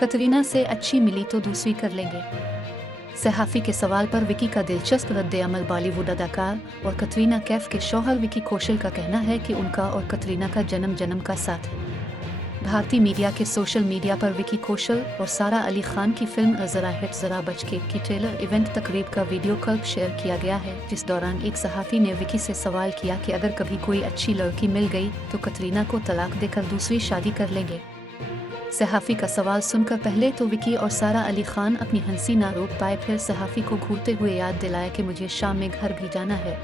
कतरीना से अच्छी मिली तो दूसरी कर लेंगे। सहाफ़ी के सवाल पर विकी का दिलचस्प रद्द-ए-अमल। बॉलीवुड अदाकार और कतरीना कैफ के शौहर विकी कौशल का कहना है कि उनका और कतरीना का जन्म जन्म का साथ है। भारतीय मीडिया के सोशल मीडिया पर विकी कौशल और सारा अली खान की फिल्म ज़रा हिट ज़रा बचके की ट्रेलर इवेंट तकरीब का वीडियो क्लिप शेयर किया गया है, जिस दौरान एक सहाफ़ी ने विकी से सवाल किया कि अगर कभी कोई अच्छी लड़की मिल गई तो कतरीना को तलाक देकर दूसरी शादी कर लेंगे। सहाफ़ी का सवाल सुनकर पहले तो विकी और सारा अली खान अपनी हंसी ना रोक पाए, फिर सहाफ़ी को घूरते हुए याद दिलाया कि मुझे शाम में घर भी जाना है,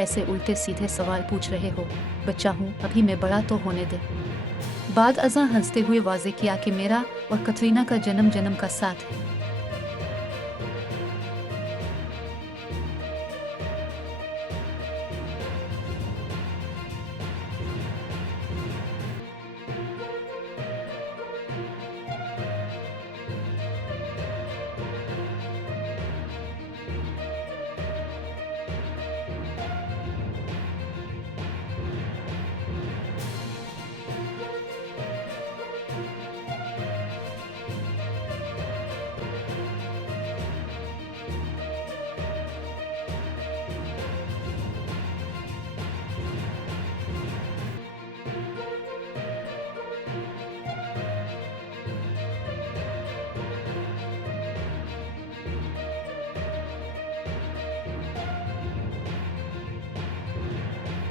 ऐसे उल्टे सीधे सवाल पूछ रहे हो, बच्चा हूँ अभी, मैं बड़ा तो होने दे। बाद अज़ां हंसते हुए वाज़े किया कि मेरा और कतरीना का जन्म जन्म का साथ है।